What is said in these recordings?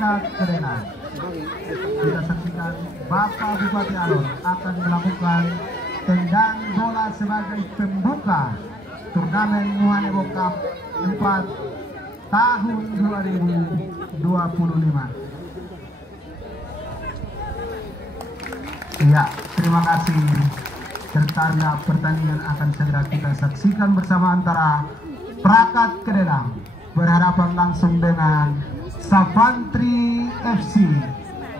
Prakat Kerenang. Kita saksikan Bapak Bupati Alor akan melakukan tendang bola sebagai pembuka turnamen Muhanebo Cup 4 tahun 2025. Ya, terima kasih. Serta pertandingan akan segera kita saksikan bersama antara Prakat Kerenang berhadapan langsung dengan Savantri FC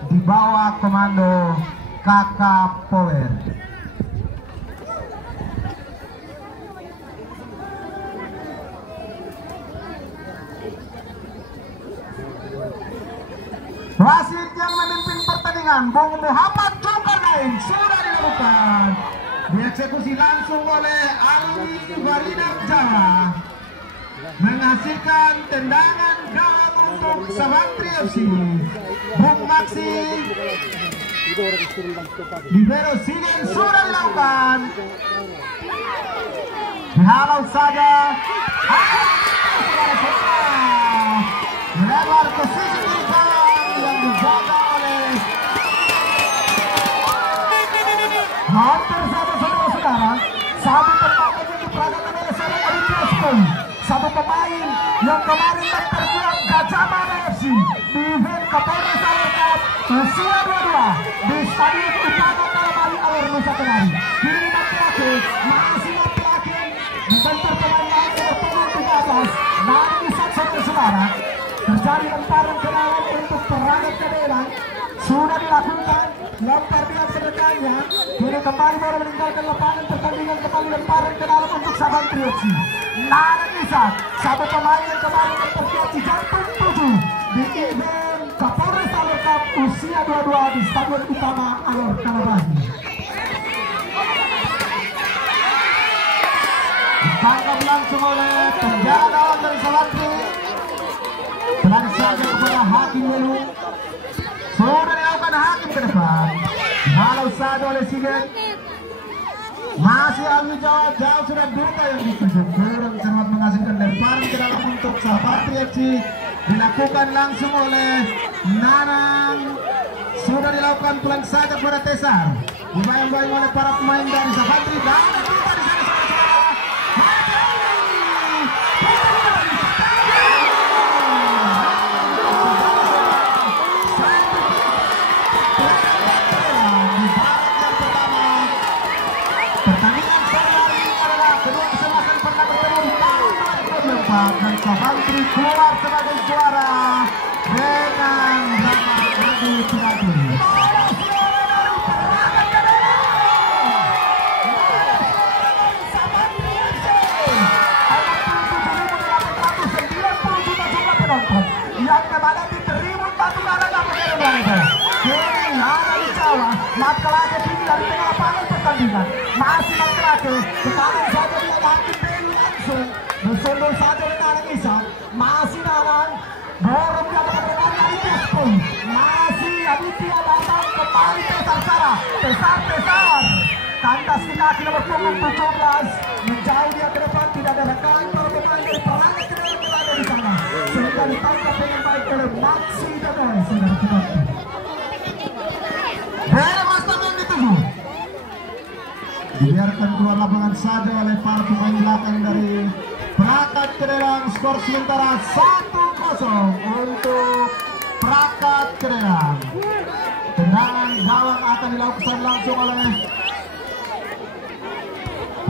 di bawah komando Kakak Power. Wasit yang memimpin pertandingan Bung Muhammad Zulkarnain sudah dilakukan, dieksekusi langsung oleh Alwi Barinat Jawa, menghasilkan tendangan gawang untuk Savantri FC. Bung Maksi libero Sigen sudah dilakukan, dihalau saja, melebar ke sisi kiri kanan yang dijaga oleh hampir saja saudara-saudara. Satu tembakan yang diperagakan oleh seorang Aditya Sekoli, satu pemain yang kemarin terjuang Gajah Mada FC di event Kapolres Alor Cup usia 22 di Stadion Utama Kalabali Alor Nusa Tenggara. Kini laki-laki masih laki-laki mengantar pemain lain nomor punggung 13 dari saudara-saudara. Terjadi lemparan ke dalam untuk Prakat Kerenang, sudah dilakukan lempar dengan sedekahnya. Kini kembali baru meninggalkan lapangan pertandingan, kembali lemparan ke dalam untuk Savantri FC. Nana Isak, satu pemain yang kemarin terjadi jantung 7 di event Kapolres Alor Cup usia 22 di Stadion Utama Alor Kalabali. Ditangkap langsung oleh penjaga dari Savantri. Lari saja kepada Hakim Welu, sudah dilakukan Hakim ke depan, dihalau saja oleh Sigen. Masih Alwi Jawa, jauh sudah buka yang dituju, kurang cermat menghasilkan lemparan ke dalam untuk Savantri FC. Dilakukan langsung oleh Nanang, sudah dilakukan pelan saja kepada Tesar, dibayang-bayang oleh para pemain dari Savantri. Dan kita di sana dan Savantri keluar sebagai juara dengan drama adu penalti. Yang kemadati tribun Batu Karang kini ada di Jawa, laki-laki tinggi dari tengah lapangan pertandingan. Masih laki-laki sekarang saja dia yakin Belu langsung bersundul saja oleh Nanang Isak. Masih Nanang dorong dia berkali Aditya Sekoli, masih Aditya datang kembali Tesar kandas di kaki nomor punggung 17, menjauh dia ke depan, tidak ada rekan para pemain dari Prakat Kerenang yang ada di sana, sehingga ditangkap dengan baik oleh Maksi Donoy. Mas yang dituju dibiarkan keluar lapangan saja oleh para pemain belakang dari Prakat Kerenang. Skor sementara 1-0 untuk Prakat Kerenang. Tendangan gawang akan dilakukan langsung oleh,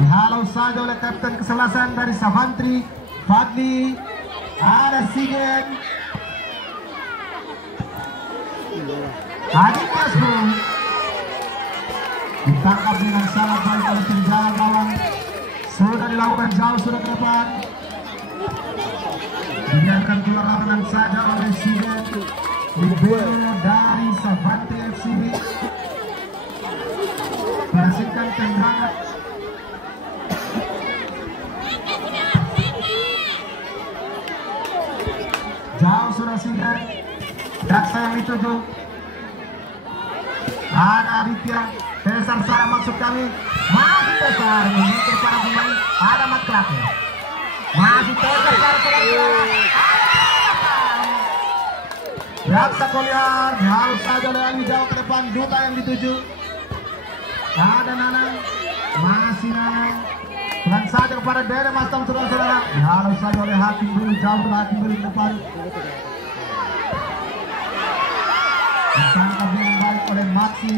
dihalau saja oleh kapten kesebelasan dari Savantri, Fadli. Ada Sigen, Aditya Sekoli, ditangkap dengan sangat baik oleh penjaga gawang. Sudah dilakukan jauh, sudah ke depan, dibiarkan keluar lapangan saja oleh Sigen, libero dari Savantri FC. Menghasilkan tendangan jauh, sudah Sigen, jaksa yang dituju. Ada Aditya, Tesar Sara maksud kami, masih Tesar menyingkir para pemain. Ada laki-laki, masih Tesar Sara Jaksa Koliar harus saja oleh Ali jauh ke depan. Duta yang dituju. Ada Nanang, masih Nanang. Pelan saja kepada Dede Mastam saudara-saudara. Harus saja oleh Hakim dulu, jauh ke Hakim dulu ke depan. Ditangkap dengan baik oleh Maxi.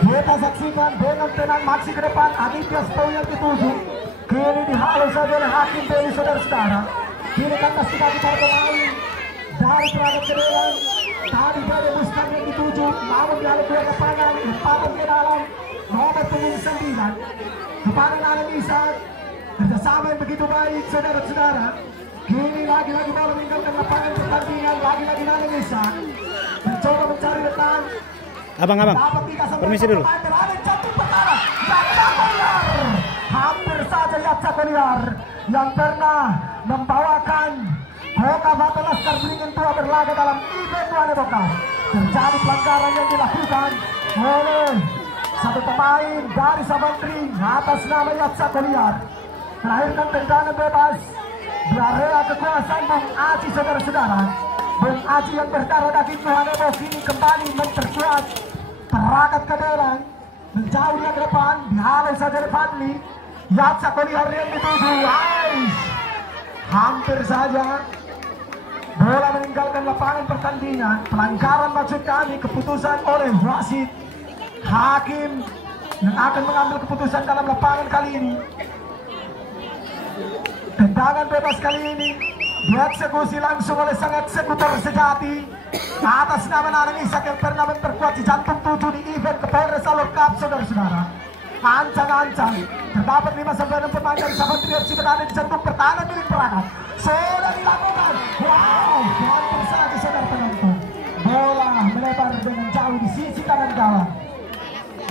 Kita saksikan dengan tenang Maxi ke depan. Aditya Spo yang dituju. Kini dihalau saja oleh Hakim Beli saudara-saudara. Kini kandas di kaki para pemain dari perangkat kedelan. Tadi Dede Mustam yang dituju, namun dihalau ke lapangan, lemparan ke dalam. Nomor punggung 9 kepada Nanang Ishak. Kerjasama yang begitu baik saudara-saudara. Kini lagi-lagi bola meninggalkan lapangan pertandingan. Lagi-lagi Nanang Ishak mencoba mencari depan. Abang-abang, permisi dulu. Hampir saja Yatsa Koliar yang pernah membawakan Hoka Bata Laskar Beringin Tua berlaga dalam event Wane Boka. Terjadi pelanggaran yang dilakukan oleh satu pemain dari Savantri atas nama Yatsa Koliar. Melahirkan tendangan bebas di area kekuasaan Bung Aji saudara-saudara. Bung Aji yang berdarah daging Tuhanebo kini kembali memperkuat perangkat kedelan. Menjauh dia ke depan, dihalau saja oleh Fadli. Yatsa Koliar yang dituju. Hampir saja bola meninggalkan lapangan pertandingan. Pelanggaran maksud kami, keputusan oleh wasit. Hakim yang akan mengambil keputusan dalam lapangan kali ini. Tendangan bebas kali ini dieksekusi langsung oleh sang eksekutor sejati atas nama Nanang Ishak yang pernah memperkuat di jantung 7 di event Kapolres Alor Cup saudara-saudara. Ancang-ancang terdapat 5-6 pemain dari Savantri FC berada di jantung pertahanan milik perangkat. Sudah dilakukan. Wow, hampir saja saudara penonton. Bola melebar dengan jauh di sisi kanan gawang,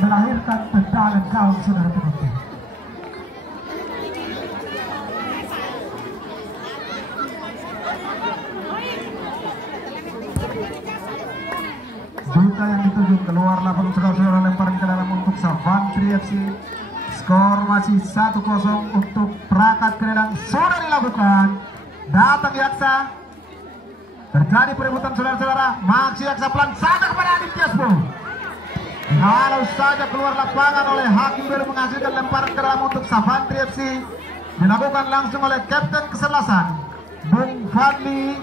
melahirkan tendangan gawang saudara penonton. Duta yang dituju keluar lapangan saudara-saudara, lemparan ke dalam untuk Savantri FC. Skor masih 1-0 untuk perangkat kedelan. Sudah dilakukan. Datang Yaksa. Terjadi perebutan saudara-saudara. Maxi Yaksa pelan saja kepada Aditya Spo. Kalau saja keluar lapangan oleh Hakim baru menghasilkan lemparan ke dalam untuk Savantri FC. Dilakukan langsung oleh Kapten Keselasan Bung Fadli.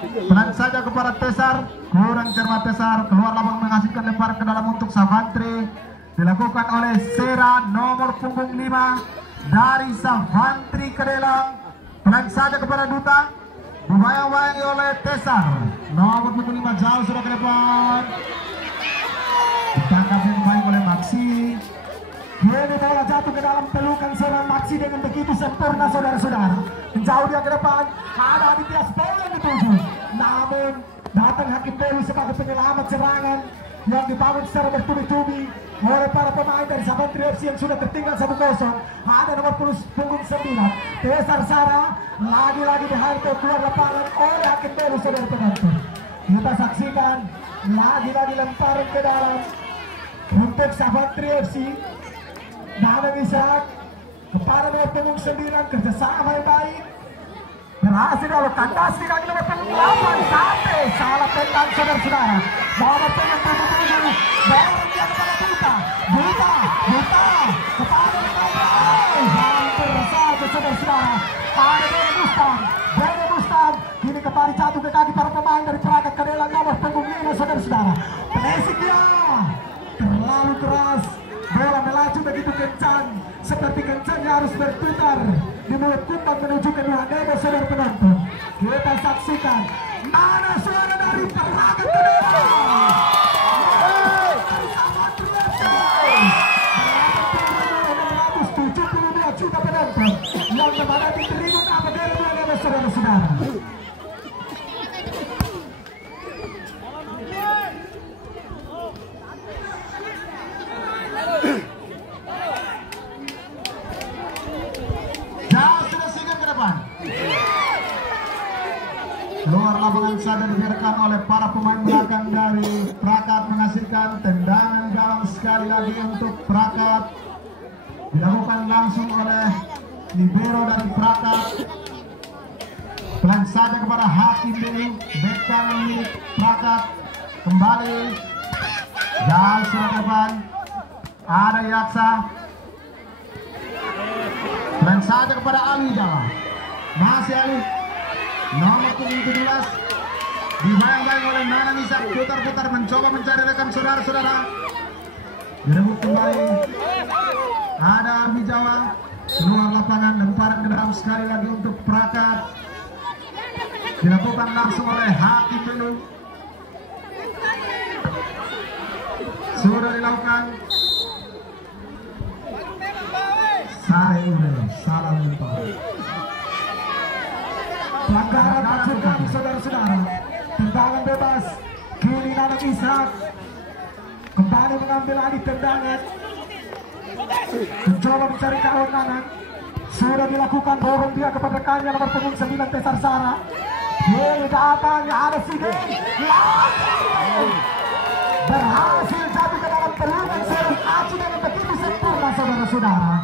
Pelan saja kepada Tesar, kurang cermat Tesar, keluar lapangan menghasilkan lemparan ke dalam untuk Savantri. Dilakukan oleh Sera nomor punggung 5 dari Savantri Kedelang. Pelan saja kepada Duta, dibayang-bayangi oleh Tesar nomor punggung 5 jauh sudah ke depan. Ditangkap dengan baik oleh Maxi. Kini bola jatuh ke dalam pelukan seorang Maxi dengan begitu sempurna saudara-saudara. Menjauh dia ke depan, ada Aditya Spo yang dituju. Namun datang Hakim Dewi sebagai penyelamat serangan yang dibangun secara bertubi-tubi oleh para pemain dari Savantri FC yang sudah tertinggal 1-0. Ada nomor punggung 9 Tesar Sara, lagi-lagi dihantar keluar lapangan oleh Hakim Dewi saudara penonton. Kita saksikan lagi-lagi lemparan ke dalam untuk Savantri FC. Nanang Ishak kepada nomor punggung 9, kerjasama yang baik berhasil lalu kandas di kaki nomor punggung 8 sampai salah tendang saudara-saudara. Nomor punggung 7 dorong dia kepada Duta kepada hampir saja saudara-saudara. Ada Dede Mustam kini kembali jatuh ke kaki para pemain dari perangkat kedelan nomor punggung 5 saudara-saudara. Penesik dia terlalu keras. Bola melaju begitu kencang, seperti kencangnya harus berputar di mulut kumbang menuju ke Nuhanebo saudara penonton. Kita saksikan mana suara dari perangkat kedelan. Juta penonton yang memadati tribun Abadel Nuhanebo saudara-saudara. Luar lapangan saja dibiarkan oleh para pemain belakang dari Prakat menghasilkan tendangan gawang sekali lagi untuk Prakat. Dilakukan langsung oleh libero dari Prakat. Pelan saja kepada Hakim dulu. Bekal milik Prakat kembali. Jauh ke depan. Ada Yaksa. Pelan saja kepada Ali Jawa. Masih Ali. Nomor 17. Dibayang-bayang oleh Nana Nisa. Putar-putar mencoba mencari rekan saudara-saudara. Direbut kembali. Ada Armi Jawa. Keluar lapangan. Lemparan ke dalam sekali lagi untuk Prakat. Dilakukan langsung oleh Hakim dulu. Sudah dilakukan. Salah lempar. Pelanggaran maksud kami saudara-saudara. Tendangan bebas. Kini Nanang Ishak kembali mengambil alih tendangan. Mencoba mencari kawan Nanang. Sudah dilakukan dorong dia kepada rekannya nomor punggung 9 Tesar Sara. Dia datang, ada Sideng. Berhasil jatuh ke dalam pelungan serang Aji dengan begitu sempurna saudara-saudara.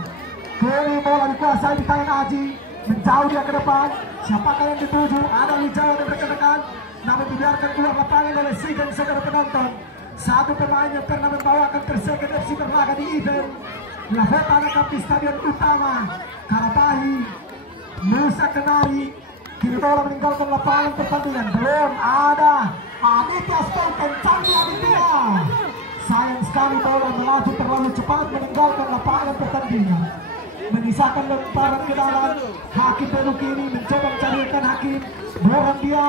Kini bola dikuasai di tangan Aji. Menjauh dia ke depan. Siapakah yang dituju? Ada Wijaya dan rekan-rekan. Namun dibiarkan keluar lapangan oleh Sideng saudara penonton. Satu pemain yang pernah membawakan Perseket FC berlaga di event Laveta Cup di Stadion Utama Karabahi Nusa Kenari. Kini bola meninggalkan lapangan pertandingan. Belum ada Aditya Sport kencang Aditya. Sayang sekali bola melaju terlalu cepat meninggalkan lapangan pertandingan. Menyisakan lemparan ke dalam. Hakim baru kini mencoba mencarikan Hakim. Dorong dia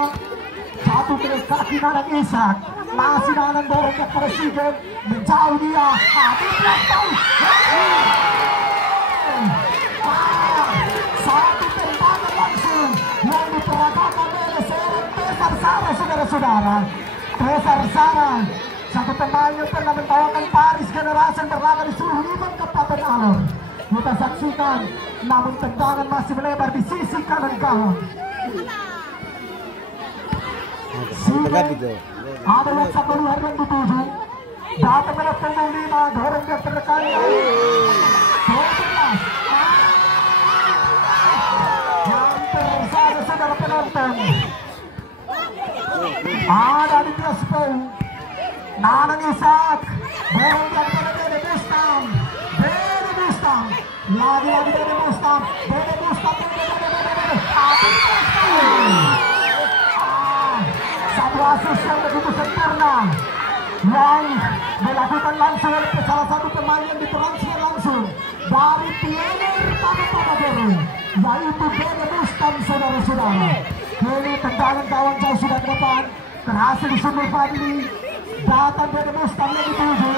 jatuh ke kaki Nanang Ishak. Masih Nanang dorong ke Presiden. Menjauh dia Aditya Sport. Satu tembakan langsung yang diperagakan oleh seorang Tesar Sara saudara-saudara. Tesar Sara, satu pemain yang pernah membawakan Paris Generasi berlaga di seluruh lima Kabupaten Alor. Kita saksikan, namun tendangan masih melebar di sisi kanan gawang. Ada yang satu luar yang dituju. Datang oleh punggung 5, dorong dia terdekat. 12. Saudara penonton, ada Aditya Sport. Nanang Ishak dorong daripada Dede Bustam. Dede Bustam lagi-lagi Dede Bustam. Dede Bustam Aditya Sport. Satu asis yang begitu sempurna yang dilakukan langsung oleh salah satu pemain yang ditransfer langsung dari Pioner Tabatabero, yaitu Dede Bustam saudara-saudara. Kini tendangan kawan jauh sudah ke depan, berhasil disundul Fadli. Datang Dede Bustam yang dituju,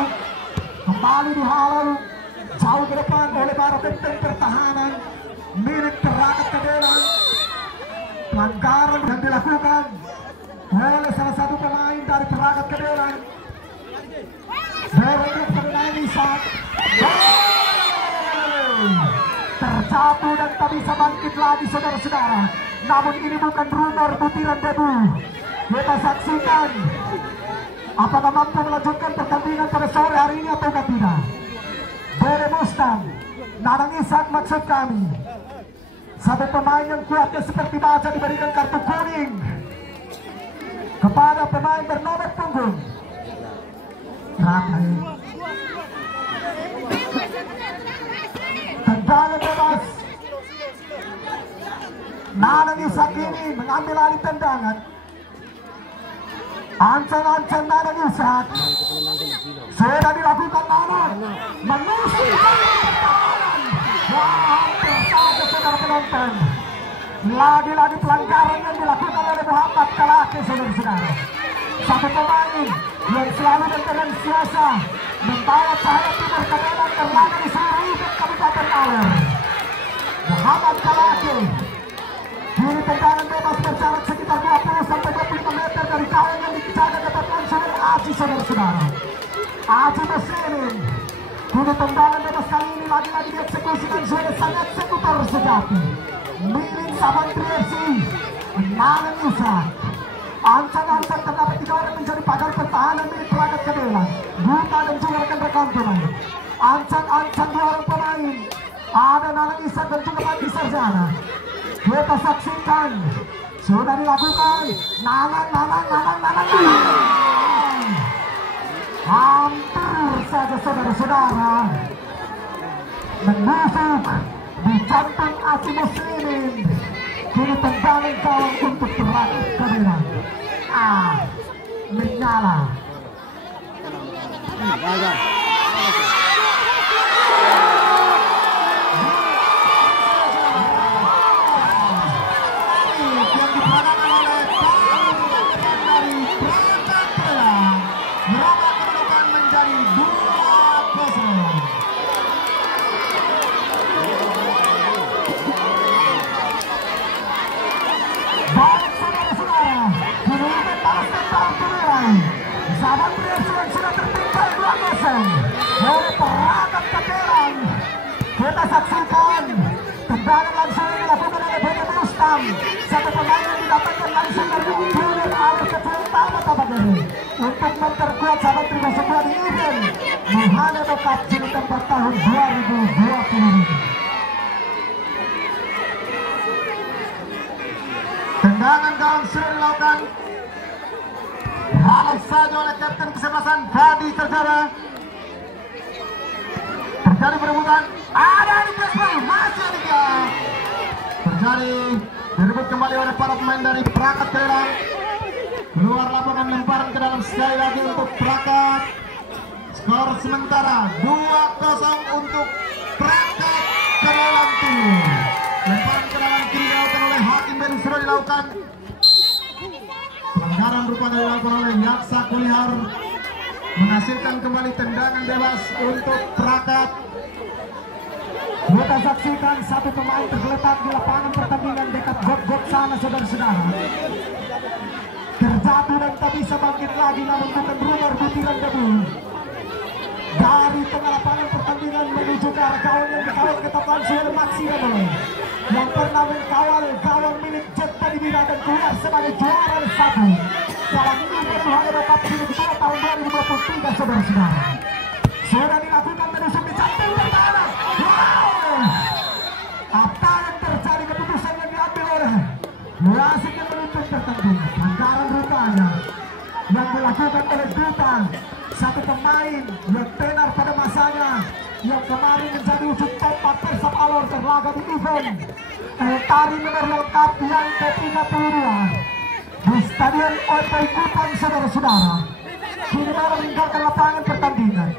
kembali dihalau jauh ke depan oleh para benteng pertahanan milik Prakat Kadelang. Pelanggaran yang dilakukan oleh salah satu pemain dari Prakat Kadelang. Dorong kepada Nanang Ishak. Terjatuh dan tak bisa bangkit lagi saudara-saudara. Namun ini bukan rumor butiran debu. Kita saksikan apakah mampu melanjutkan pertandingan pada sore hari ini atau tidak. Dede Bustam, Nanang Ishak maksud kami. Satu pemain yang kuatnya seperti baca diberikan kartu kuning kepada pemain bernomor punggung Rapai. Tendangan bebas. Nanang Ishak ini mengambil alih tendangan. Ancang-ancang Nanang Ishak sudah dilakukan Nanang menusuk pertahanan. Hampir saja saudara penonton. Lagi-lagi pelanggaran yang dilakukan oleh Muhammad Kalaki saudara-saudara. Satu pemain yang selalu bertendensiasa membawa cahaya timur ke dalam terlaga di seluruh Kabupaten Alor. Muhammad Kalaki. Kini tendangan bebas berjarak sekitar 20-25 meter dari kawan yang dijaga ketat langsung oleh Aji saudara-saudara. Aji Muslimin. Kini tendangan bebas kali ini lagi-lagi dieksekusi langsung oleh sangat eksekutor sejati milik Samantri FC. Nanang Ishak. Ancang-ancang terdapat 3 orang menjadi pagar pertahanan milik Prakat Kadelang. Buta dan juga rekan-rekan pemain. Ancang-ancang 2 orang pemain. Ada Nanang Ishak dan juga Pandi Sarjana. Kita saksikan sudah dilakukan. Nanang. Hampir saja saudara-saudara menusuk di jantung Aci Muslimin. Kini tendangan gawang untuk terakhir keadilan. Menyala. Sahabat Presiden sudah tertinggal 2-0 oleh perangkat Keterang. Kita saksikan tendangan langsung yang dilakukan oleh Budi Rustam, satu pemain yang didapatkan langsung dari Junior Alif kecil utama tampaknya untuk memperkuat sahabat Tribu Sebuah di event Muhammad Cup di tempat tahun 2020. Tendangan gawang sudah dilakukan. Halus saja oleh kapten kesebelasan Fadi Terjara. Terjadi perebutan. Ada di Kesbel, masih ada. Terjadi direbut kembali oleh para pemain dari Perangkat Keterang. Keluar lapangan, lemparan ke dalam sekali lagi untuk Perangkat. Skor sementara 2-0 untuk Perangkat Keterang Timur. Lemparan ke dalam kiri dilakukan oleh Hakim Ben sudah dilakukan. Pelanggaran rupanya dilakukan oleh Yaksa Kulihar, menghasilkan kembali tendangan bebas untuk Perangkat. Kita saksikan satu pemain tergeletak di lapangan pertandingan dekat got-got sana saudara-saudara. Terjatuh dan tak bisa bangkit lagi, namun bukan rumor butiran debu. Dari tengah lapangan pertandingan menuju ke arah gawang yang dikawal ketat langsung oleh Maxi Rebel, yang pernah mengkawal gawang milik Jet Padibira dan keluar sebagai juara satu dalam event Muhammad Cup kedua tahun 2023 saudara-saudara. Sudah dilakukan menusuk di jantung pertahanan. Wow! Apa yang terjadi, keputusan yang diambil oleh wasit yang menuntut pertandingan? Pelanggaran rupanya yang dilakukan oleh Duta, satu pemain yang tenar pada masanya, yang kemarin menjadi wujud top Persab Alor terlaga di event Tari nomor lengkap yang ke-32 di Stadion OP Kupang saudara-saudara. Kini baru meninggalkan lapangan pertandingan.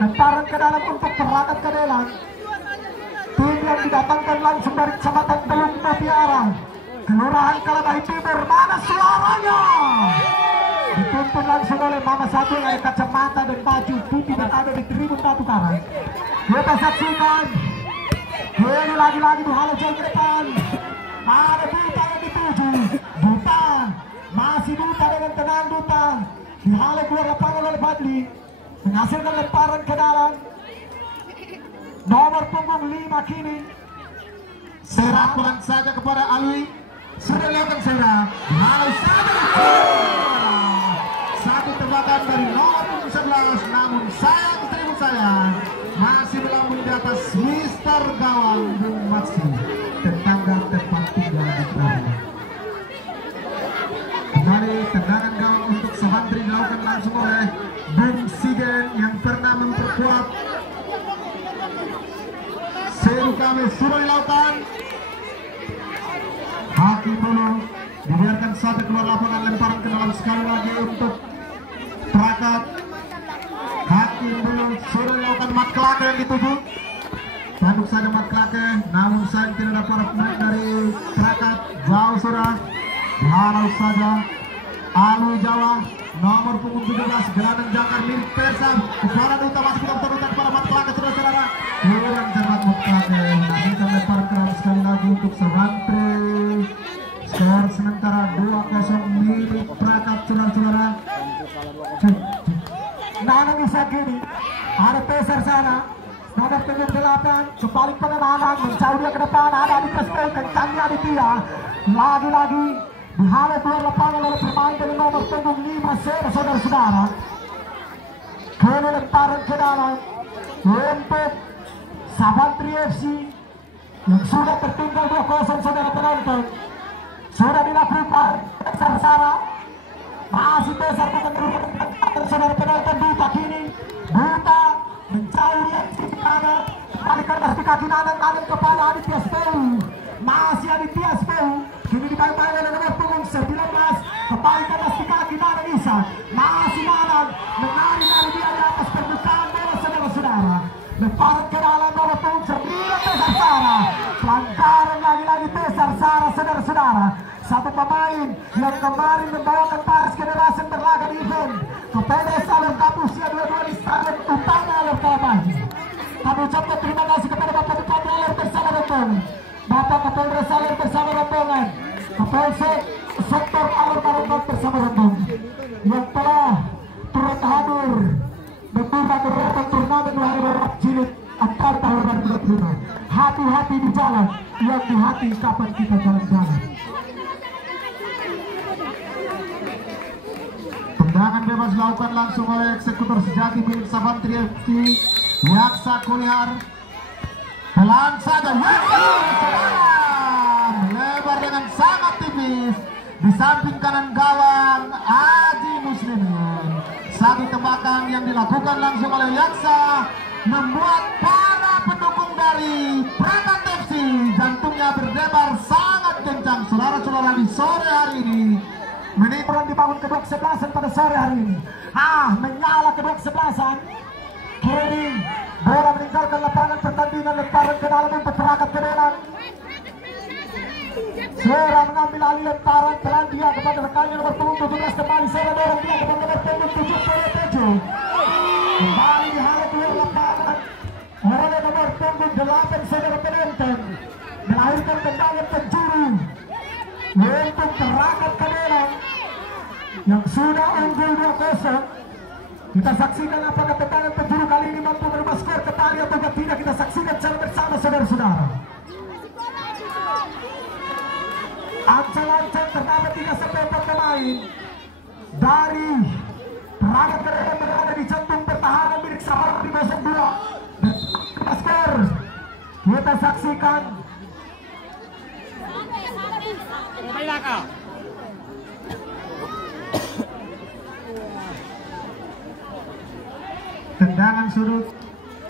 Lemparan ke dalam untuk Perangkat Keterang. Tim yang didatangkan langsung dari Kecamatan Teluk Mutiara, Kelurahan Kalabahi Timur. Mana suaranya? Dituntun langsung oleh Mama satu yang ada kacamata dan baju putih dan ada di tribun Batu Karang. Kita saksikan. Ini lagi-lagi dihalau jauh ke depan. Ada Duta yang dituju. Duta, masih Duta dengan tenang Duta. Dihalau keluar lapangan oleh Fadli, menghasilkan lemparan ke dalam. Nomor punggung 5 kini. Serahkan saja kepada Alwi. Sudah dilakukan serah. Dihalau saja. Satu tembakan dari nomor punggung 11, namun sayang tribun sayang masih melambung di atas Mister Gawang Bung Maxi, tetangga tempat tinggal di Prabu. Kembali tendangan gawang untuk Sabantri dilakukan langsung oleh Bung Sigen yang pernah memperkuat Seru kami. Sudah dilakukan. Hakim dulu dibiarkan saja keluar lapangan, lemparan ke dalam sekali lagi untuk Perangkat. Hakim belum sudah dilakukan Mat Kelake yang dituju. Tanduk saja Mat Kelake, namun sayang tidak ada para pemain dari Perangkat. Jauh sudah dihalau saja. Alwi Jawa nomor punggung 17 gelandang jangkar milik Persab. Kepada Duta masih putar kepada Mat Kelake saudara-saudara. Kurang cermat Mat Kelake menghasilkan lemparan keras sekali lagi untuk Sabantri. Skor sementara 2-0 milik Perangkat saudara-saudara. Nanang bisa kini, ada peser sana, nomor punggung 8, kembali penenangan, menjauh dia ke depan, ada di Prestel, kencangnya di dia, lagi-lagi dihalau keluar lapangan oleh pemain dari nomor punggung 5 saudara-saudara. Kini lemparan ke dalam untuk Sabantri FC yang sudah tertinggal 2-0 saudara penonton. sudah dilakukan Sarsara. Masih besar saudara penonton Buta kini. Buta menjauh yang kiri kanan. Balikan di kaki kanan kepada Aditya Speu. Masih Aditya Speu. Kini dibayang-bayang oleh nomor punggung 19. Kembalikan di kaki kanan Isa. Masih Manan menari-nari dia di atas permukaan bola saudara-saudara. Lemparan ke dalam nomor punggung 9 Sarsara. Pelanggaran lagi-lagi Sarsara saudara-saudara. Satu pemain yang kemarin membawakan Paris Generation berlaga di event Kepedes Alerta usia 22 di stadion utama Alerta Pagi. Kami ucapkan terima kasih kepada Bapak Bupati Aler bersama rombongan, Bapak Kapolres Aler bersama rombongan, Kapolsek Sektor Aler Barat bersama rombongan yang telah turut hadir membuka kegiatan turnamen hari Barat Jilid antar tahun 2025. Hati-hati di jalan, yang di hati kapan kita jalan-jalan. Tendangan bebas dilakukan langsung oleh eksekutor sejati milik Savantri FC Yaksa Kulihar. Pelan saja melebar dengan sangat tipis di samping kanan gawang Aji Muslimin. Satu tembakan yang dilakukan langsung oleh Yaksa membuat para pendukung dari Prakat FC jantungnya berdebar sangat kencang saudara-saudara di sore hari ini. Menit orang dibangun kedua kesebelasan pada sore hari ini. Menyala kedua kesebelasan. Kiri bola meninggalkan lapangan pertandingan, lemparan ke dalam untuk Prakat Kedelang. Sera mengambil alih lemparan pelan dia kepada rekannya nomor punggung 17 kembali. Sera dorong dia kepada nomor punggung 77. Kembali dihalau keluar lapangan oleh nomor punggung 8 saudara penonton. Melahirkan tendangan penjuru untuk Prakat Kedelang yang sudah unggul 2-0. Kita saksikan apakah tendangan penjuru kali ini mampu merubah skor kembali atau tidak. Kita saksikan secara bersama saudara-saudara. Ancang-ancang terdapat 3-4 pemain dari Prakat Kedelang berada di jantung pertahanan milik Sahara di 02. Skor kita saksikan. Tendangan sudut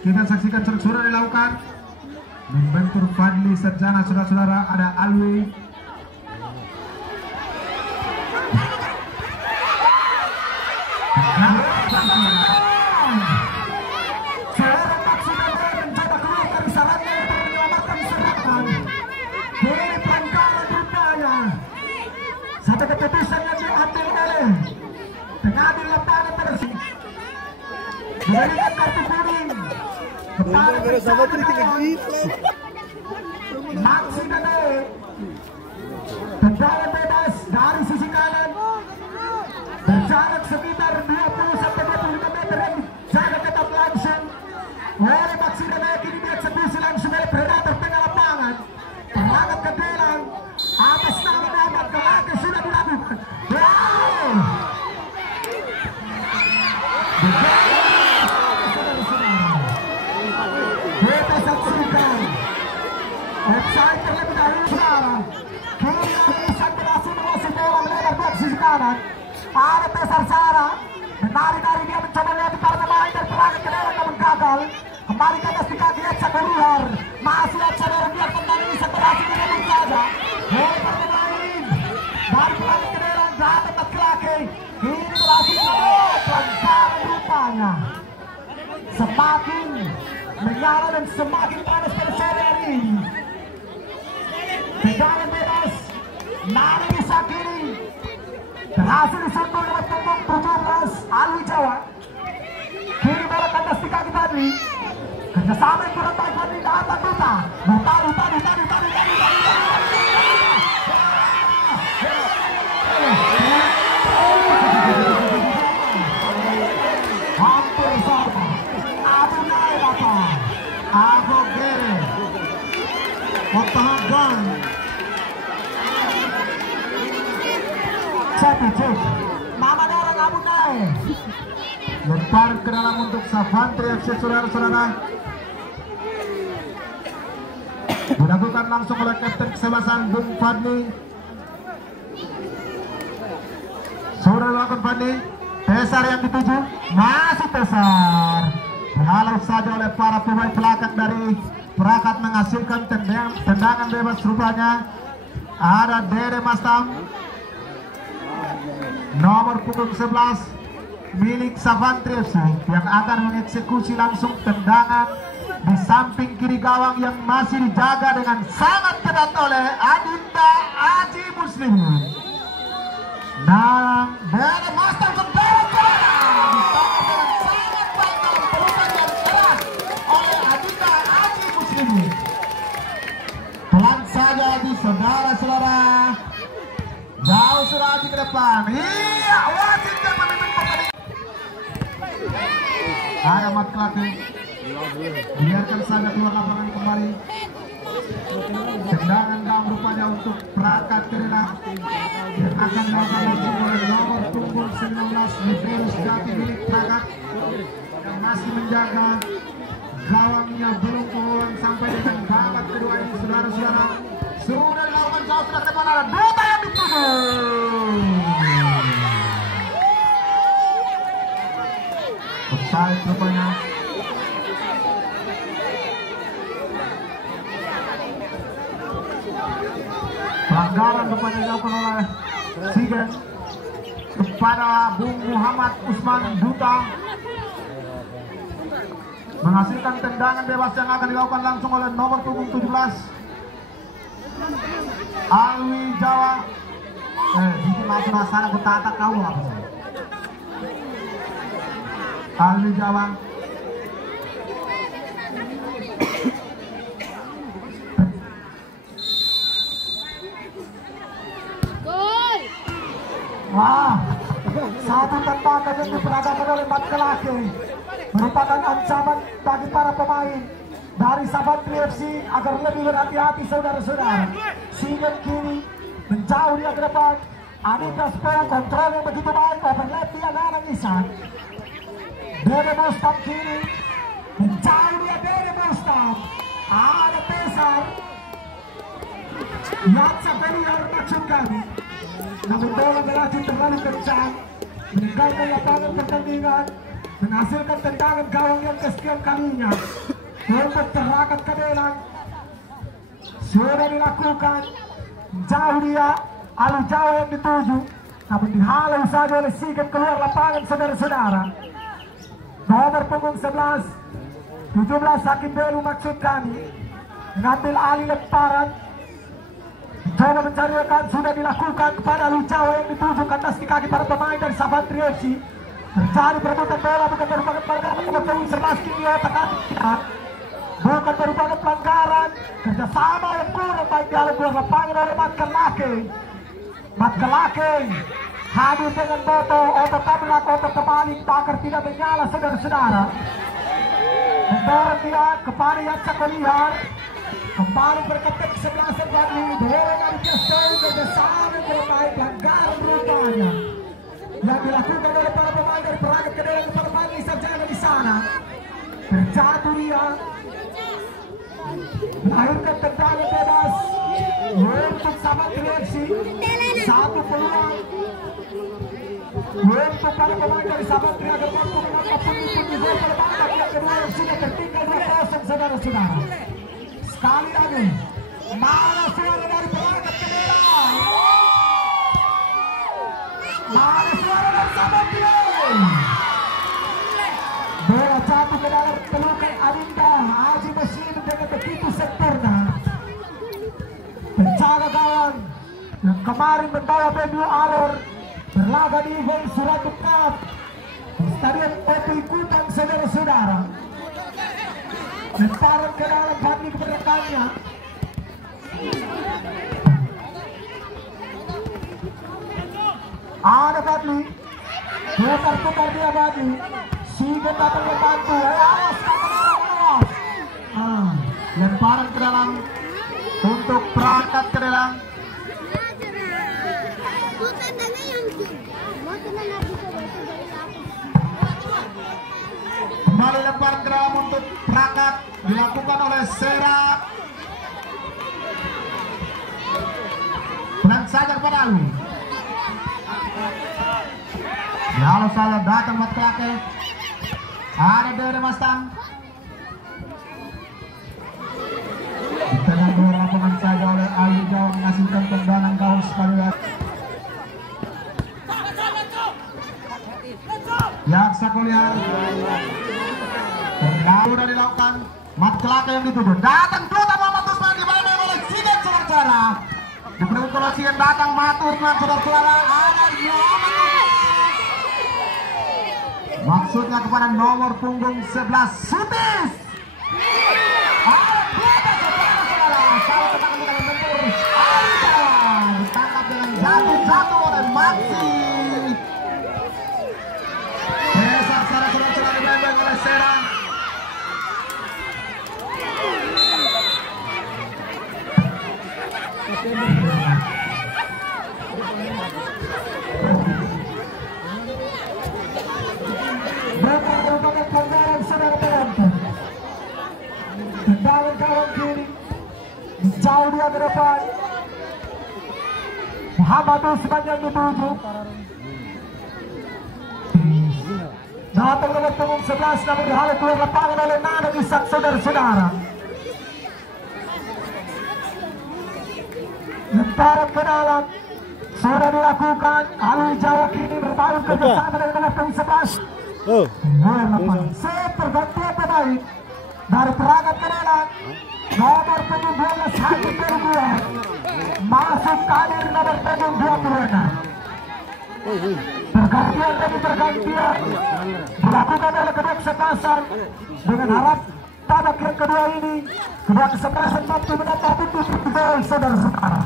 kita saksikan sudah dilakukan membentur Fadli Serjana saudara-saudara. Ada Alwi seorang maksimal mencoba keluar dari sarangnya untuk menyelamatkan serangan. Ini pelanggaran rupanya. Satu keputusan yang diambil oleh pengambil lapangan tersebut memberikan kartu kuning kepada Maxi Dane. Tendangan bebas dari sisi kanan berjarak sekitar 20-25 meter yang jaga tetap langsung oleh Maxi Dane. Kini dieksekusi langsung oleh predator tengah lapangan Prakat Kedelang atas nama Ahmad Kelake sudah dilakukan. Kita saksikan offside terlebih dahulu sekarang. Kini Isan berhasil menguasai bola melebar buat sisi kanan. Ada Sarsara menari-nari dia mencoba lihat para pemain dari Prakat Kedelang namun gagal. Kembali ke atas di kaki Yaksa Kulihar. Masih Yaksa dorong dia tendangan ini berhasil direbut saja. Para pemain dari Prakat Kedelang datang ke Kelake. Ini berhasil pelanggaran rupanya. Semakin menyala dan semakin panas pada sore hari ini. Tendangan bebas Nari bisa kiri berhasil disentuh oleh punggung 17 Alwi Jawa. Kiri bola kandas di kaki tadi. Kerjasama yang kurang baik Fadli datang Buta. Hampir sama. Abu Nail apa? Abu Gere. Otahagan. Cek. Nama orang Abu Nail. Lempar ke dalam untuk Savantri FC saudara-saudara. Dilakukan langsung oleh Kapten Kesebasan Bung Fadli. Sudah dilakukan Fadli. Tesar yang dituju, masih Tesar. Dihalau saja oleh para pemain belakang dari Prakat, menghasilkan tendangan bebas. Rupanya ada Dede Mastam, nomor punggung 11 milik Savantri FC, yang akan mengeksekusi langsung tendangan di samping kiri gawang yang masih dijaga dengan sangat ketat oleh Adinda Aji Muslimin. Nah, Dede Mastam sedang ditangkap dengan sangat baik dalam pelukan yang keras oleh Adinda Aji Muslimin. Pelan saja di saudara-saudara. Jauh sudah ke depan. Iya, wasit yang memimpin pertandingan. Ada Mat Kelaki. Biarkan saja keluar lapangan kembali. Tendangan gawang rupanya untuk Prakat Kerena yang akan melakukan langsung oleh nomor punggung 19 Nifrus Jati milik Prakat, yang masih menjaga gawangnya belum pulang sampai dengan babak kedua ini. Saudara-saudara, sudah dilakukan jauh sudah ke depan, ada Duta yang dituju. Offside rupanya. Pelanggaran rupanya dilakukan oleh Sigen kepada Bung Muhammad Usman Duta, menghasilkan tendangan bebas yang akan dilakukan langsung oleh nomor punggung 17 Alwi Jawa. Bikin langsung asal aku tata kau apa sih? Alwi Jawa. Wah, satu tendangan yang diperagakan oleh Mat Kelaki merupakan ancaman bagi para pemain dari Savantri FC agar lebih berhati-hati. Saudara-saudara, Sigen kiri menjauh dia ke depan. Adinda Sport kontrol yang begitu baik, overlap dia Nanang Isan. Dede Mustam kiri menjauh dia, Dede Mustam. Ada Tesar Yatsa Peliar maksud kami, namun bola melaju terlalu kencang meninggalkan lapangan pertandingan, menghasilkan tendangan gawang yang kesekian kalinya untuk Prakat Kedelang. Sudah dilakukan, jauh dia, Alwi Jawa yang dituju, namun dihalau saja oleh Sigen keluar lapangan. Saudara-saudara, nomor punggung 11 17 Hakim Belu maksud kami mengambil alih lemparan, coba mencari rekan, sudah dilakukan kepada Alwi Jawa yang dituju kandas di kaki para pemain dari Savantri FC. Terjadi perebutan bola, bukan merupakan pelanggaran nomor punggung 11 kini bukan merupakan pelanggaran. Kerjasama yang kurang baik di alam luar lapangan oleh Mat Kelaki. Mat Kelaki hadir dengan moto otot tabrak, otot kebalik, takar tidak menyala. Saudara-saudara, mendorong dia kepada Yatsa Peliar, kembali berketek 11 Fadli, dorong Aditya Stone, kerjasama yang kurang baik, pelanggaran rupanya yang dilakukan oleh para pemain dari Prakat Kedelang kepada Fadli Sarjana di sana. Terjatuh dia, melahirkan tendangan bebas untuk Savantri FC. Satu peluang untuk para pemain dari Savantri agar mampu menangkap pundi-pundi gol pada babak yang kedua yang sudah tertinggal 2-0. Saudara-saudara, sekali lagi mana suara dari Prakat Kedelang, mana suara dari Savantri. Bola jatuh ke dalam pelukan Adinda Aji Muslimin dengan begitu sempurna. Penjaga gawang yang kemarin membawa BMU Alor berlaga di event Suratul Cup di Stadion Opi Kutang. Saudara-saudara, lemparan ke dalam Fadli kepada rekannya. Ada Fadli, tukar-tukar dia Fadli. Sigen datang membantu. Awas, awas. Lemparan ke dalam untuk Prakat Kedelang. Kembali lemparan ke dalam untuk Prakat, dilakukan oleh Sera. Pelan saja kepada Alwi. Kalau saya datang buat kakek. Ada dari Mustang. Di tengah dua lapangan saja oleh Ali Jawa menghasilkan tendangan gawang sekali lagi. Yaksa Kuliar. Tendangan sudah dilakukan. Mat Kelaka yang dituduh. Datang Dota Muhammad Usman dimainkan oleh Sidat saudara-saudara. Di penunggu kolasi yang datang Mat Usman saudara-saudara. Ada Muhammad Usman. Maksudnya kepada nomor punggung 11 Sutis. Ditangkap dengan jatuh oleh Maxi. Besar saudara-saudara dimainkan oleh Serang. Merupakan pelanggaran saudara penonton. Tendangan kawan kiri jauh dia ke depan. Muhammad Usman yang dituju. Datang nomor punggung 11 namun dihalau keluar lapangan oleh Nana Isak saudara-saudara. Lemparan ke dalam sudah dilakukan. Ali Jawa kini bermain kerjasama dengan nomor punggung 11. Set pergantian pemain dari perangkat ke dalam. Nomor punggung 12 Hakim Berguar masuk kadir nomor punggung 26. Pergantian demi pergantian dilakukan oleh kedua kesebelasan dengan harap babak yang kedua ini kedua kesebelasan mampu menambah titik gol saudara-saudara.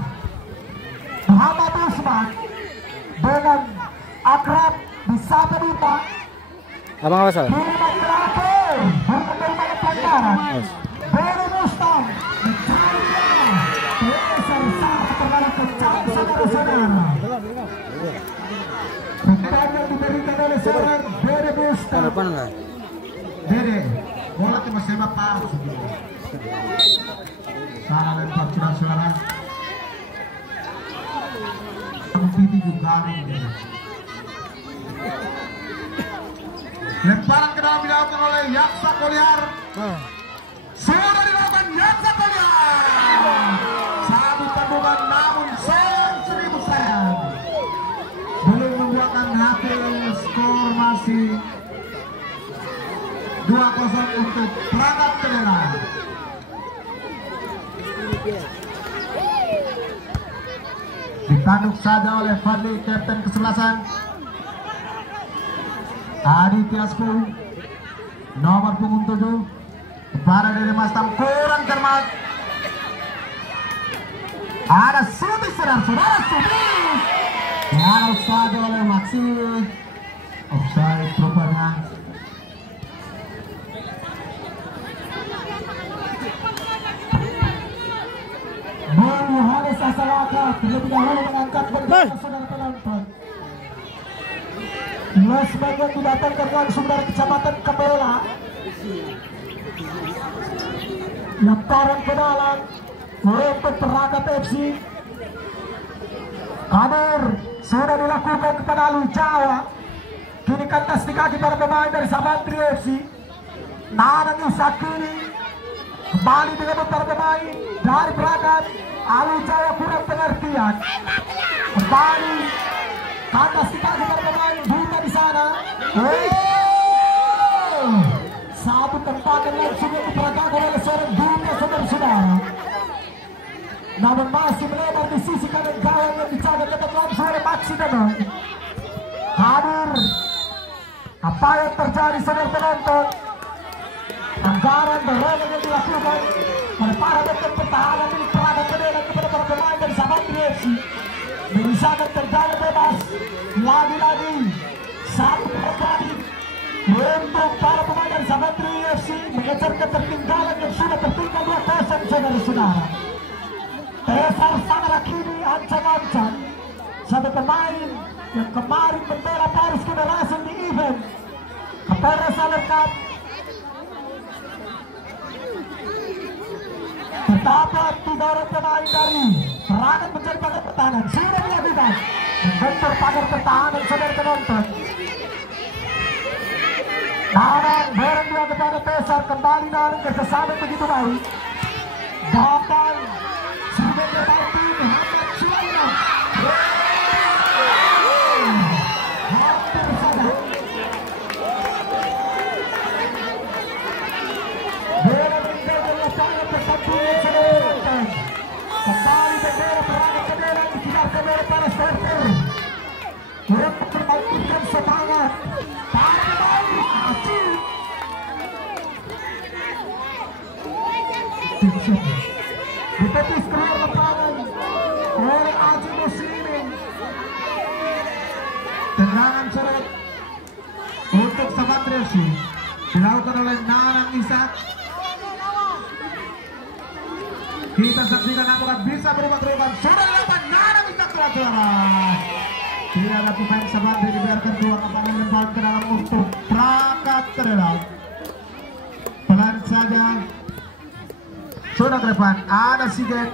Muhammad Usman dengan akrab disapa Dita. Abang apa salah? Kiriman terakhir berkembang pelanggaran. Beri Mustang mencari dia. Besar saat terlalu kencang saudara-saudara. Tendangan yang diberikan oleh seorang Beri Mustang. Beri, bola cuma sepak palsu. Salah lempar saudara-saudara. Titi juga lemparan ke dalam dilakukan oleh Yaksa Kuliar. Sudah dilakukan Yaksa Kuliar. Satu tabungan namun sayang seribu sayang. Belum membuahkan hasil, skor masih 2-0 untuk perangkat Kedela. Ditanduk saja oleh Fadli, kapten kesebelasan. Aditya Skul nomor punggung 7 kepada dari Mastam kurang cermat. Ada Suti saudara-saudara Suti harus saja oleh Maxi. Offside rupanya. Bulu Haris Asalaka terlebih dahulu mengangkat bendera saudara penonton. Losman yang didatangkan langsung dari Kecamatan Kapela. Lemparan ke dalam untuk perangkat FC. Kader sudah dilakukan kepada Ali Jawa. Kini kandas di kaki para pemain dari Sabantri FC. Nanang Isak kini kembali dengan para pemain dari perangkat. Ali Jawa kurang pengertian. Kembali kandas di kaki para pemain buta di sana. Satu tembakan langsung yang diperagakan oleh seorang dunia saudara-saudara. Namun masih melebar di sisi kanan gawang yang dijaga ketat langsung oleh Maxi Danong. Hadir. Apa yang terjadi saudara penonton? Anggaran dorongan yang dilakukan oleh para dokter pertahanan milik perangkat Kedela kepada para pemain dari Sabantri FC menyisakan tendangan bebas. Lagi-lagi satu kali untuk para pemain dari Sabantri FC mengejar ketertinggalan yang sudah tertinggal 2-0 saudara-saudara. Tesar sangat kini ancam-ancam satu pemain yang kemarin membela Paris Generation di event Kapolres Salerkap. Betapa 3 orang pemain dari serangan menjadi pakai pertahanan sudah dilakukan. membentur pagar pertahanan saudara penonton. Nanang bareng dia kepada Tesar, kembali Nanang kerjasama begitu baik. Datang sudah berarti Muhammad Suhaila. Hampir saja. Bola meninggal dari lapangan persatuan saudara penonton. Kembali bendera perangkat bendera dikibarkan oleh para starter untuk membangkitkan semangat. Ditepis keluar lapangan oleh Aji Muslimin. Tendangan seret untuk Savantri FC dilakukan oleh Nanang Ishak. Kita saksikan apakah bisa berubah terukan. Sudah dilakukan Nanang Ishak telah. Tidak ada pemain Savantri dibiarkan keluar lapangan, lempar ke dalam untuk Prakat terdalam. Pelan saja. Sudah ke depan, ada Sigen.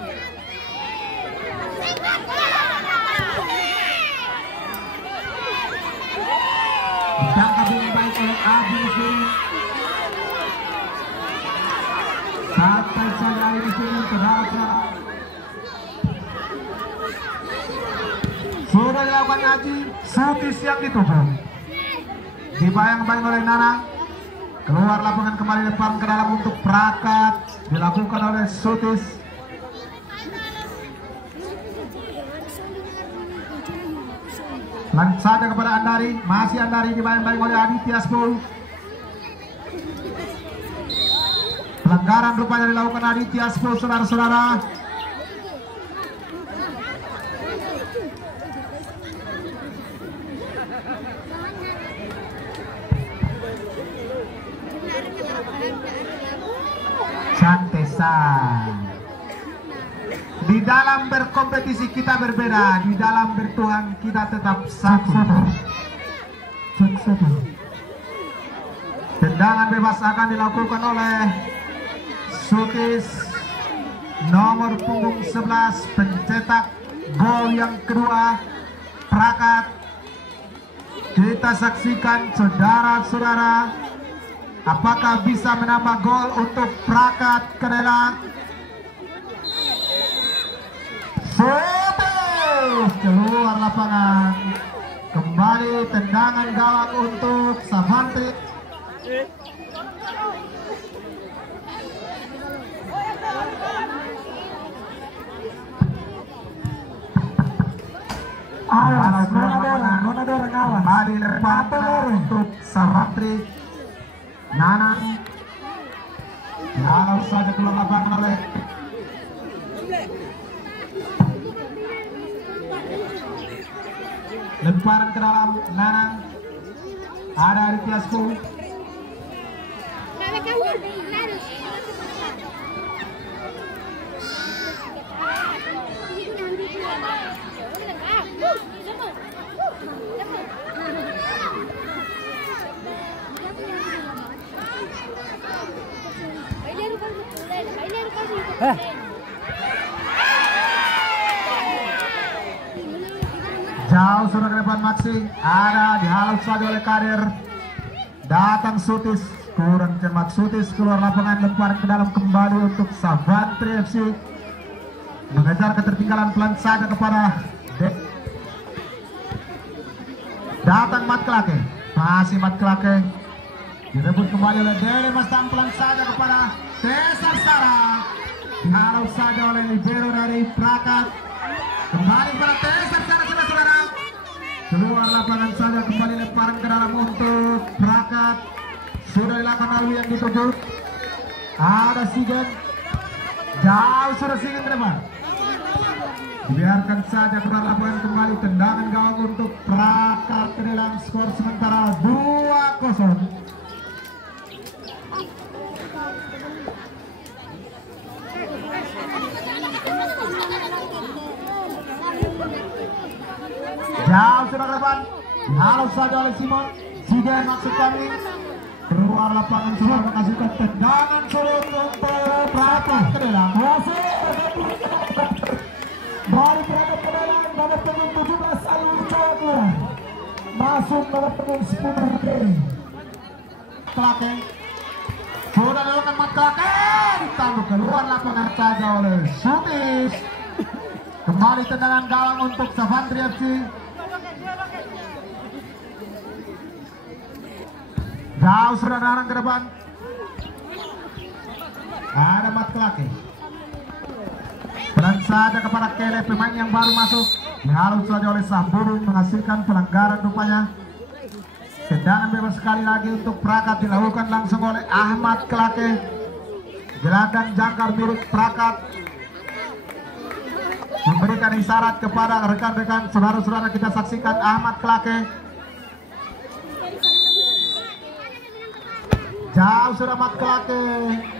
Ditangkap dengan baik oleh Aji Muslimin. Santai saja Aji Muslimin, saudara. Sudah dilakukan Aji, Sutis yang ditutup. Dibayang-bayang oleh Nanang. Keluar lapangan kembali, lempar ke dalam untuk Prakat. Dilakukan oleh Sutis. Langsung kepada Andari. Masih Andari dibayang-bayang oleh Aditya Spul. Pelanggaran rupanya dilakukan Aditya Spul, saudara-saudara. Di dalam berkompetisi kita berbeda, di dalam bertuhan kita tetap satu. Tendangan bebas akan dilakukan oleh Sutis, nomor punggung 11, pencetak gol yang kedua Prakat. Kita saksikan saudara-saudara, apakah bisa menambah gol untuk Prakat Kedelang. Sutis keluar lapangan. Kembali tendangan gawang untuk Savantri. Nonadora ngawas. Kembali lempar untuk Savantri. Nanang dihalau saja keluar lapangan oleh lemparan ke dalam Nanang. Ada Aditya Spul. Jauh sudah ke depan Maxi. Ada dihalau saja oleh Kader. Datang Sutis, kurang cermat Sutis, keluar lapangan, lempar ke dalam kembali untuk Savantri FC. Mengejar ketertinggalan, pelan saja kepada datang Mat Kelake. Masih Mat Kelake direbut kembali oleh Dele Mastam, pelan saja kepada Tesar Sara. Dihalau saja oleh libero dari Prakat. Kembali kepada Tesar Sara, saudara-saudara. Keluar lapangan saja, kembali lemparan ke dalam untuk Prakat. Sudah dilakukan Alwi yang dituju. Ada Sigen. Jauh sudah Sigen ke depan. Biarkan saja keluar lapangan kembali, tendangan gawang untuk Prakat ke dalam, skor sementara 2-0. Jauh sudah ke depan, dihalau saja oleh Simon. Sigen maksud kami. Keluar lapangan sudah menghasilkan tendangan sulit untuk Prakat ke dalam. Dari Prakat ke dalam, nomor punggung 17 lalu coba keluar. Masuk nomor punggung 10 Klake. Sudah dilakukan Mat Klake, ditangguh keluar lapangan saja oleh Sutis. Kembali tendangan gawang untuk Savantri FC. Jauh sudah darang ke depan. Ada Mat Klake. Pelan saja kepada Kele, pemain yang baru masuk. Dihalus saja oleh Sahburun, menghasilkan pelanggaran rupanya. Tendangan bebas sekali lagi untuk Prakat dilakukan langsung oleh Ahmad Klake. Gelandang jangkar milik Prakat memberikan isyarat kepada rekan-rekan saudara-saudara, kita saksikan Ahmad Klake. Jauh sudah Ahmad Klake,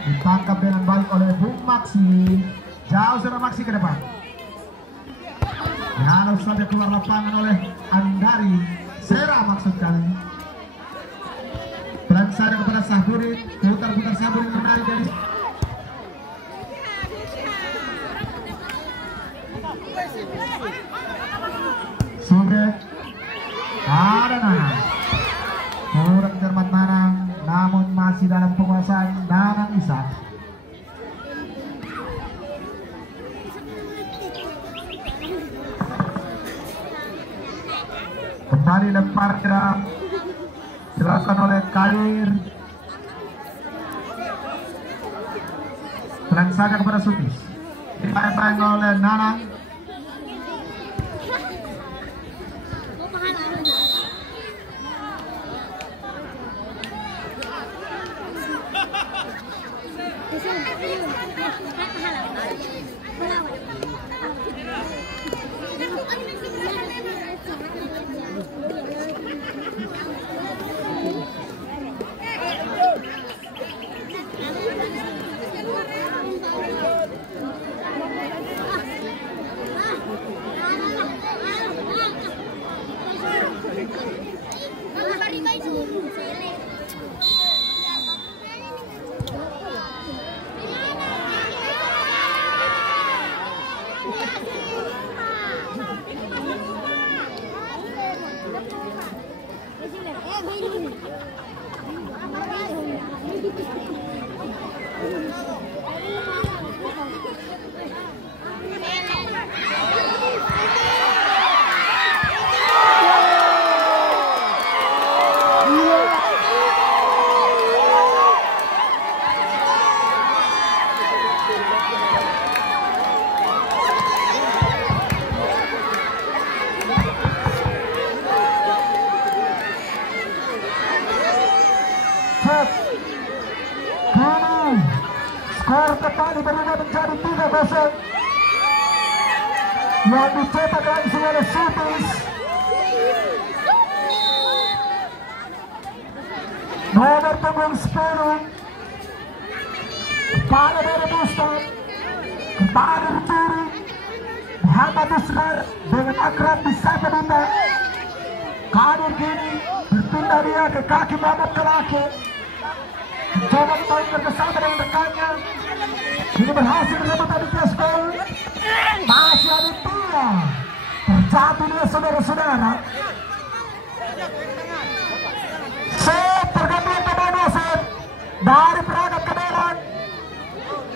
ditangkap dengan baik oleh Bung Maksi. Jauh sudah Maksi ke depan. Dihalus saja keluar lapangan oleh Andari Sera maksud kali. Pelan saja kepada Sahburin, putar-putar Sahburin menarik dari Sudah ada Nanang. Kurang cermat Nanang, namun masih dalam penguasaan Nanang Isa. Kembali lempar gerak dilakukan oleh Kadir. Pelan saja kepada Sutis, dimainkan oleh Nanang. Skor kembali berubah menjadi 3-0 yang dicetak langsung oleh Sutis. Nomor punggung 10 kepada Bere Bustad, kepada Ruturi Muhammad Usmar dengan akrab disapa Dita. Kadir kini berpindah dia ke kaki Muhammad Klake. Coba dimainkan bersama dengan rekannya. Ini berhasil merebut Aditya's gol. Masih Aditya terjatuh dia saudara-saudara. Pergantian pemain wasit dari Prakat ke Medan.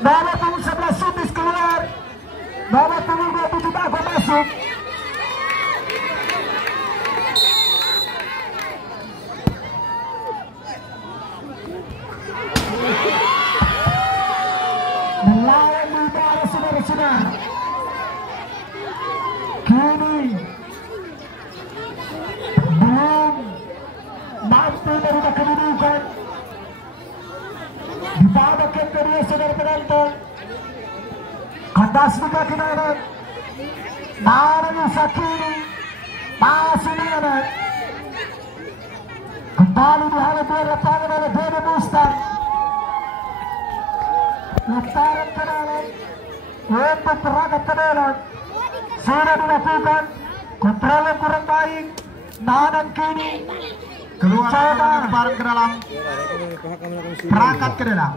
Nomor punggung 11 Sutis keluar, nomor punggung 27 Dago masuk. Melawan di udara saudara-saudara. Kini belum mampu merubah kedudukan. Di babak yang kedua saudara penonton, kandas di kaki Nanang. Nanang Isa kini masih Nanang. Kembali dihalau di lapangan oleh Bere Bustad. Letaran ke dalam untuk Prakat ke dalam sudah dilakukan. Kontrol yang kurang baik. Nanang kini keluar lemparan ke dalam. Prakat ke dalam.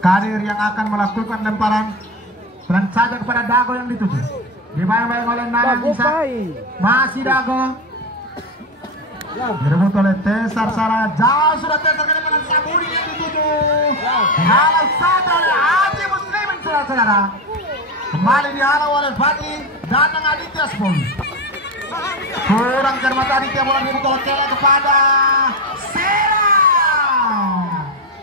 Kadir yang akan melakukan lemparan. Pelan saja kepada Dago yang dituju. Dibayang-bayang oleh Nana Nisa. Masih Dago. Direbut oleh Tesar Sara. Jauh sudah Tesar ke depan Saburi yang dituju. Dihalau saja oleh Haji Muslimin saudara-saudara. Kembali dihalau oleh Fadli. Datang Aditya Spul. Kurang cermat Aditya, bola direbut oleh Kela kepada Sera.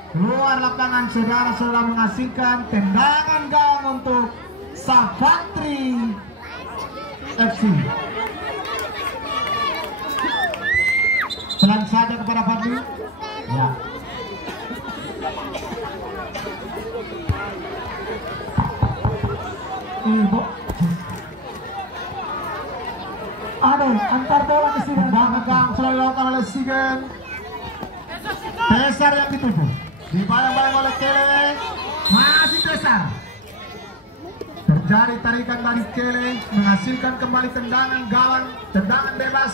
Keluar lapangan saudara-saudara, menghasilkan tendangan gawang untuk Savantri FC. Pelan saja kepada Fadli. Ya. Ibu. Aduh, antar bola ke sini. Tendangan sudah dilakukan oleh Sigen. Tesar yang dituju. Dibayang-bayang oleh Kele. Masih Tesar. Terjadi tarikan dari Kele, menghasilkan kembali tendangan gawang, tendangan bebas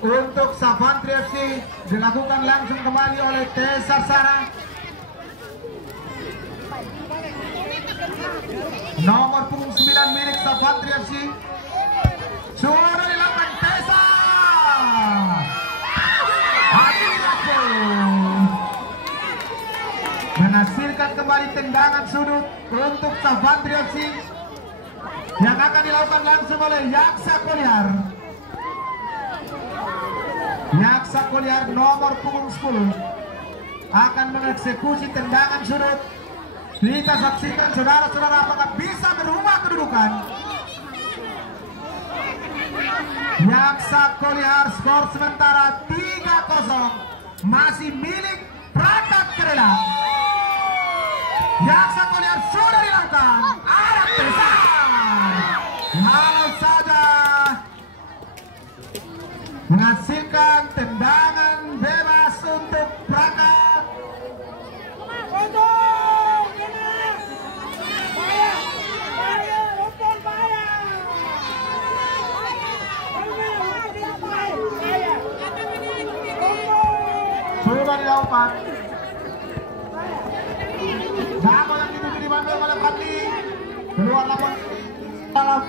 untuk Savantri FC, dilakukan langsung kembali oleh Tesar Sara. Nomor punggung 9 milik Savantri FC. Sudah dilakukan Tesar. Menghasilkan kembali tendangan sudut untuk Savantri FC yang akan dilakukan langsung oleh Yaksa Koliar. Yaksa Koliar nomor punggung 10 akan mengeksekusi tendangan sudut. Kita saksikan saudara-saudara apakah bisa berubah kedudukan. Yaksa Koliar skor sementara 3-0 masih milik Pratap Kerela. Yaksa Koliar sudah dilakukan. Arah besar. Halau saja. Menghasilkan tendangan bebas untuk Pratap. Sudah dilakukan. Dago yang dituju dibantu oleh Fadli. Keluar lapangan dalam.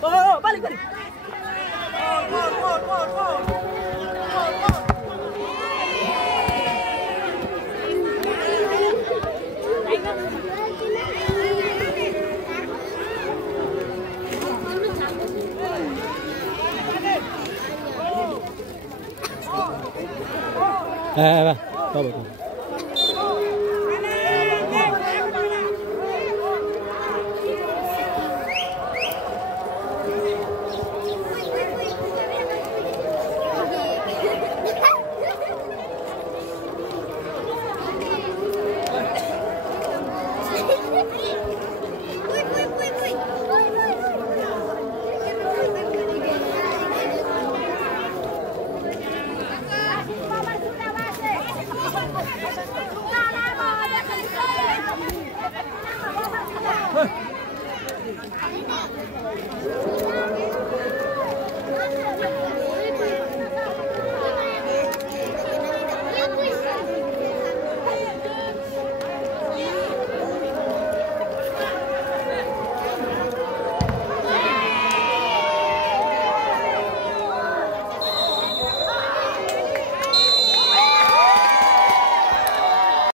Oh, balik. Bang. Coba.